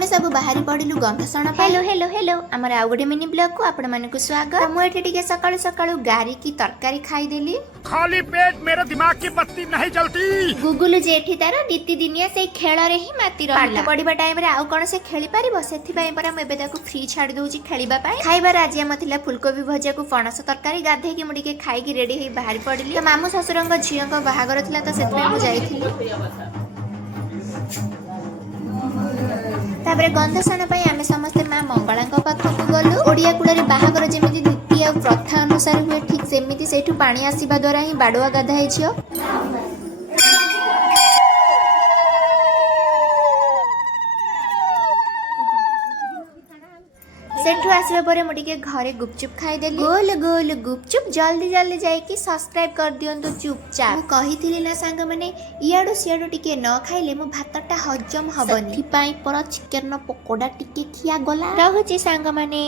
आमे सब बाहरी पड़िलु गंधसण। हेलो हेलो हेलो आमर आउ गोटे मिनी ब्लॉग को आपण मानकु स्वागत। मुझे टिके सकाळु सकाळु गारी की तरकारी खाई देली। खाली पेट मेरे दिमाग की बत्ती नहीं जलती। गुगुलु जेठी तार नीति दिनिया से खेल रे ही माती रहला। पाठ पढिबा टाइम रे आउ कोन से खेली परिबो सेथि पई परा म एबे ताकू फ्री छाडी दउची खेलिबा पई। खाइबा राजी हम थिला फुलकोबी भजिया को पणस तरकारी गाधे की मुडी के खाई की रेडी हे बाहर पड़िली। तो मामू ससुरंग झियंग बाहागर थिला तो सेथि मु जाईथिली। तापर गंधसाण पई आमे समस्ते मां मंगलांग पाखकु गलु। ओडिया कुଳରେ बाहागर जेमिति नीति आ प्रथा अनुसार हुए ठीक सेमिति सेठु पानी आसीबा द्वारा ही बाडुआ गाधा हेछियो। सेठु आसीबा परे मु टिके घरे गुपचुप खाई देली। गोल गोल गुपचुप जल्दी जल्दी जाई कि सब्सक्राइब कर दियंतु चुपचाप। मु कहिथिली ना सांग माने इयाडू सियाडू टिके न खाइले मो भातटा हजम हबनी। सेथि पई पर चिकन पकोडा टिके खिया गला। रहूची सांग माने।